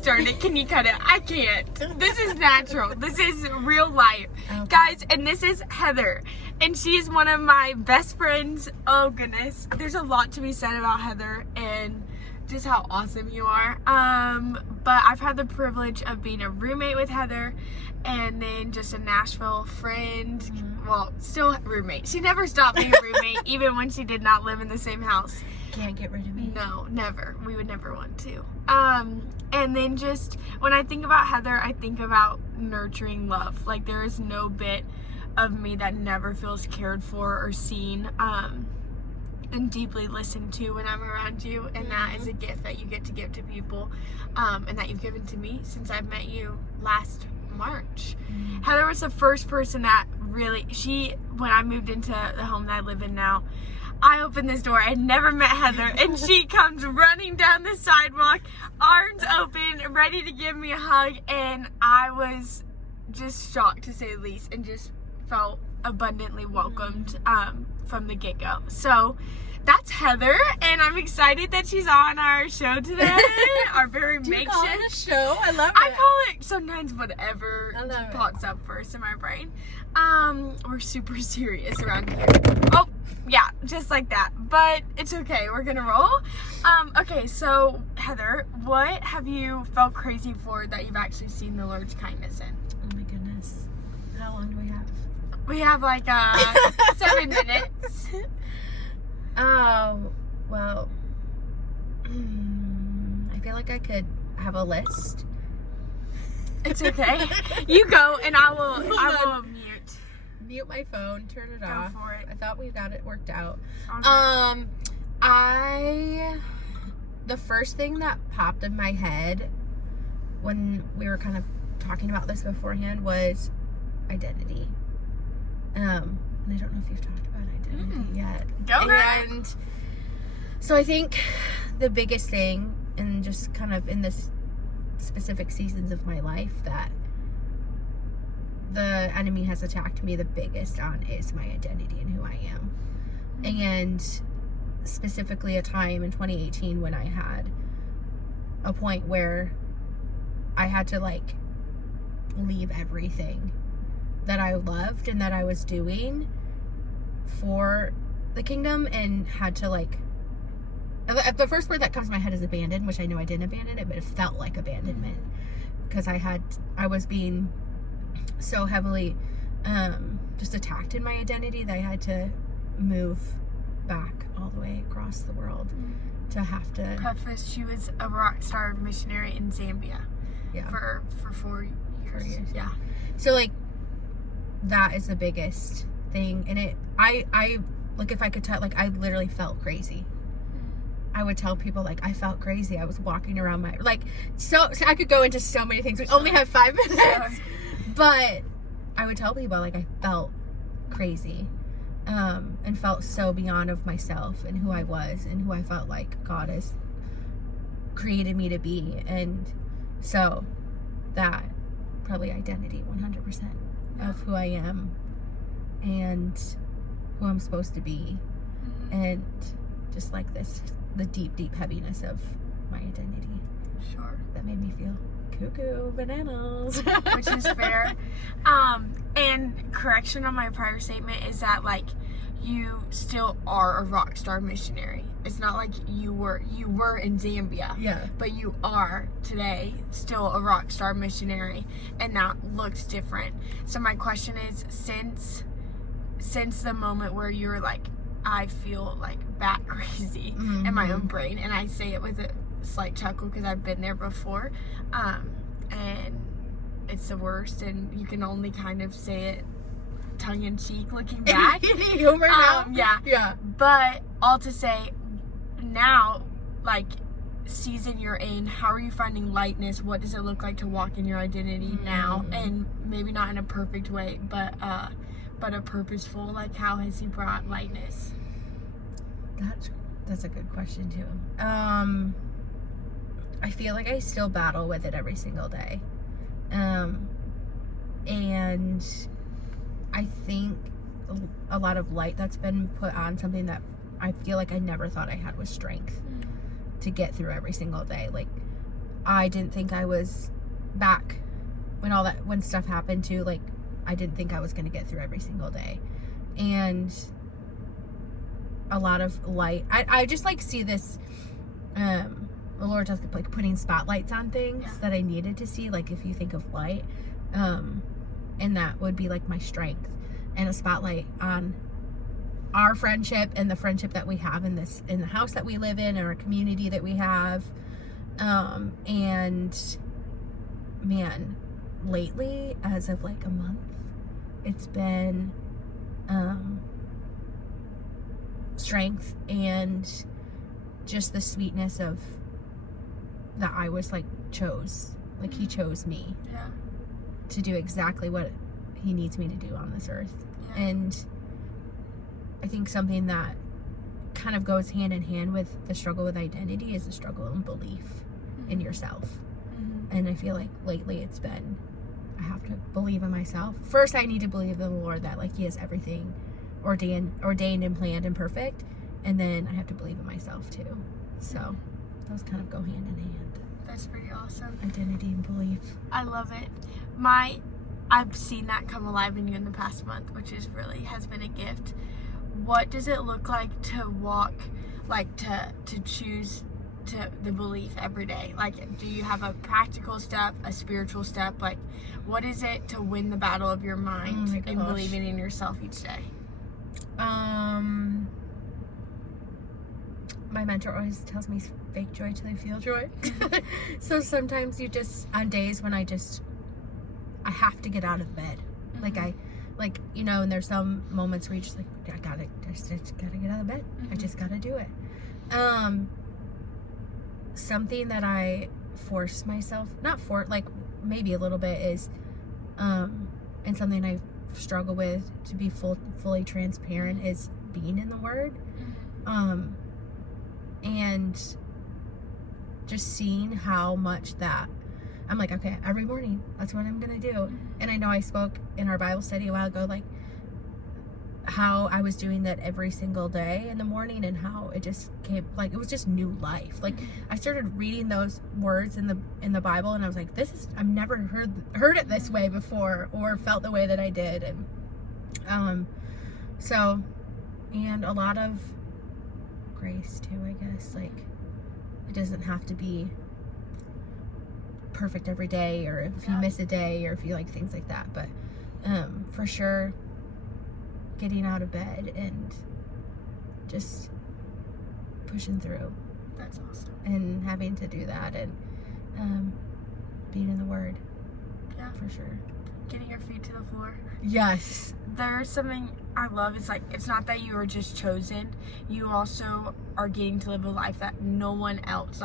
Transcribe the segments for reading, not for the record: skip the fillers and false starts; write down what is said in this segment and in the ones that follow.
start it. Can you cut it? I can't. This is natural. This is real life. Okay. Guys, and this is Heather. And she is one of my best friends. Oh, goodness. There's a lot to be said about Heather and just how awesome you are. But I've had the privilege of being a roommate with Heather and then just a Nashville friend. Mm-hmm. Well, still roommate. She never stopped being a roommate, even when she did not live in the same house. Can't get rid of me. No, never. We would never want to. And then just when I think about Heather, I think about nurturing love. Like, there is no bit of me that never feels cared for or seen, and deeply listened to when I'm around you. And that is a gift that you get to give to people, and that you've given to me since I've met you last March. Heather was the first person that really, when I moved into the home that I live in now, I opened this door. I had never met Heather, and she comes running down the sidewalk, arms open, ready to give me a hug, and I was just shocked, to say the least, and just felt abundantly welcomed from the get-go. So that's Heather, and I'm excited that she's on our show today. Our very Do you makeshift call it a show? I love it. I call it sometimes whatever I love pops up first in my brain. We're super serious around here. Oh, yeah, just like that. But it's okay. We're gonna roll. Okay, so Heather, what have you felt crazy for that you've actually seen the Lord's kindness in? Oh my goodness. How long do we have? We have like 7 minutes. Oh, well, I feel like I could have a list. It's okay. You go, and I will mute. Mute my phone, turn it off. Go for it. I thought we got it worked out. Okay. The first thing that popped in my head when we were kind of talking about this beforehand was identity. And I don't know if you've talked about identity yet. Go ahead. And so I think the biggest thing, and just kind of in this specific seasons of my life that the enemy has attacked me the biggest on is my identity and who I am. And specifically a time in 2018 when I had a point where I had to like leave everything that I loved and that I was doing for the kingdom, and had to like, the first word that comes to my head is abandon, which I know I didn't abandon it, but it felt like abandonment because I was being so heavily just attacked in my identity that I had to move back all the way across the world to have to Preface, she was a rock star missionary in Zambia for 4 years. 4 years. Yeah. So like that is the biggest thing. And I like, if I could tell, like, I literally felt crazy. I would tell people like I felt crazy. I was walking around my so I could go into so many things. We only have 5 minutes. But I would tell people like I felt crazy, and felt so beyond of myself and who I was and who I felt like God has created me to be. And so that probably identity 100% of who I am and who I'm supposed to be, and just like the deep heaviness of my identity. Sure. That made me feel cuckoo bananas. Which is fair. And correction on my prior statement is that like you still are a rock star missionary. It's not like you were in Zambia. Yeah. But you are today still a rock star missionary, and that looks different. So my question is, since the moment where you were like, I feel like bat crazy in my own brain, and I say it with a slight chuckle because I've been there before, and it's the worst, and you can only kind of say it tongue-in-cheek looking back. Humor now. Yeah. But all to say, now, like, season you're in, how are you finding lightness? What does it look like to walk in your identity now? And maybe not in a perfect way, but a purposeful, like, how has he brought lightness? That's a good question too. I feel like I still battle with it every single day. And I think a lot of light that's been put on something that I feel like I never thought I had was strength to get through every single day. Like, I didn't think I was back when stuff happened too. Like, I didn't think I was going to get through every single day. And a lot of light. I just like see this, the Lord just like putting spotlights on things that I needed to see. Like, if you think of light, and that would be like my strength, and a spotlight on our friendship and the friendship that we have in the house that we live in, and our community that we have. And man, lately, as of like a month, it's been strength and just the sweetness of that I was like like he chose me to do exactly what he needs me to do on this earth. And I think something that kind of goes hand in hand with the struggle with identity is the struggle in belief in yourself. And I feel like lately it's been, I have to believe in myself. First, I need to believe in the Lord that like he has everything ordained and planned and perfect. And then I have to believe in myself too. So those kind of go hand in hand. That's pretty awesome. Identity and belief. I love it. I've seen that come alive in you in the past month, which is really has been a gift. What does it look like to walk, like to choose the belief every day? Like, do you have a practical step, a spiritual step? Like, what is it to win the battle of your mind and believing in yourself each day? My mentor always tells me fake joy till I feel joy. So sometimes on days when I have to get out of bed. And there's some moments where you just like, I just gotta get out of bed. I just gotta do it. Something that I force myself, maybe a little bit is, and something I struggle with, to be fully transparent, is being in the Word. And just seeing how much that I'm like, okay, every morning, that's what I'm going to do. And I know I spoke in our Bible study a while ago, like how I was doing that every single day in the morning, and how it just came, like, it was just new life. Like, I started reading those words in the Bible, and I was like, I've never heard it this way before, or felt the way that I did. And, and a lot of grace too, I guess. Like, it doesn't have to be perfect every day, or if you miss a day, or if you like things like that, but for sure getting out of bed and just pushing through. That's awesome. And having to do that, and being in the Word. Yeah, for sure. Getting your feet to the floor. Yes. There's something I love. It's like, it's not that you are just chosen, you also are getting to live a life that no one else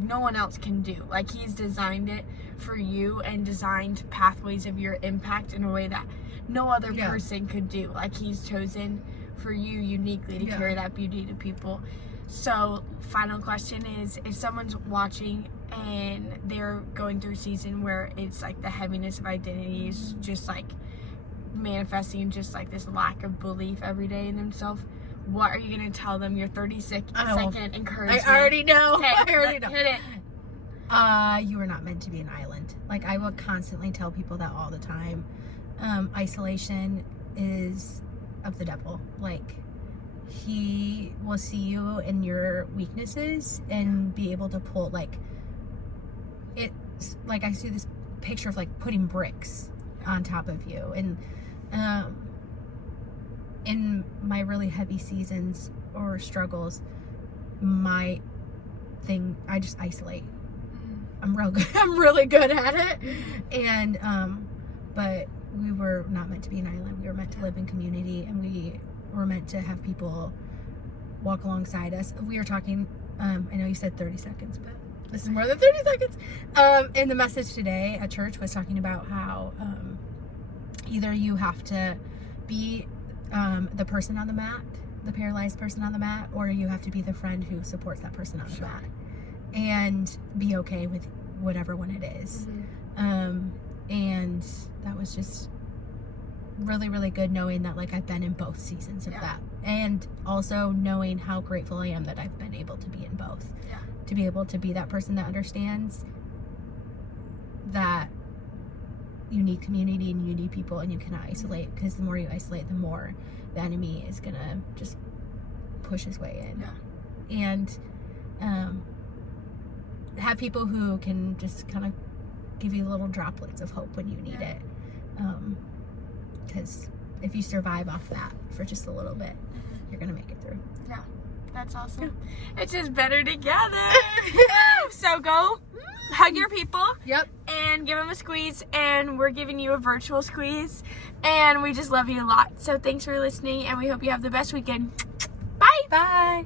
no one else can do. Like, he's designed it for you, and designed pathways of your impact in a way that no other person could do. Like, he's chosen for you uniquely to carry that beauty to people. So, final question is, if someone's watching and they're going through a season where it's like the heaviness of identity is just like manifesting, just like this lack of belief every day in themselves, what are you going to tell them? Your 30-second encouragement. I already know. Okay, I already know. Hit it. You are not meant to be an island. Like, I will constantly tell people that all the time. Isolation is of the devil. Like, he will see you in your weaknesses and be able to pull, like, it's like, I see this picture of like putting bricks on top of you. And in my really heavy seasons or struggles, my thing, I just isolate. I'm real good. I'm really good at it. And but we were not meant to be an island. We were meant to live in community, and we were meant to have people walk alongside us. We were talking, I know you said 30 seconds, but this is more than 30 seconds. And the message today at church was talking about how either you have to be the person on the mat, the paralyzed person on the mat, or you have to be the friend who supports that person on the mat, and be okay with whatever one it is. And that was just really, really good, knowing that like I've been in both seasons of that, and also knowing how grateful I am that I've been able to be in both. to be able to be that person that understands that you need community and you need people, and you cannot isolate, because the more you isolate, the more the enemy is gonna just push his way in. Yeah. And have people who can just kind of give you little droplets of hope when you need it, because if you survive off that for just a little bit, you're gonna make it through. Yeah, that's awesome. It's just better together. So go hug your people. Yep. And give them a squeeze, and we're giving you a virtual squeeze, and we just love you a lot. So thanks for listening, and we hope you have the best weekend. Bye. Bye.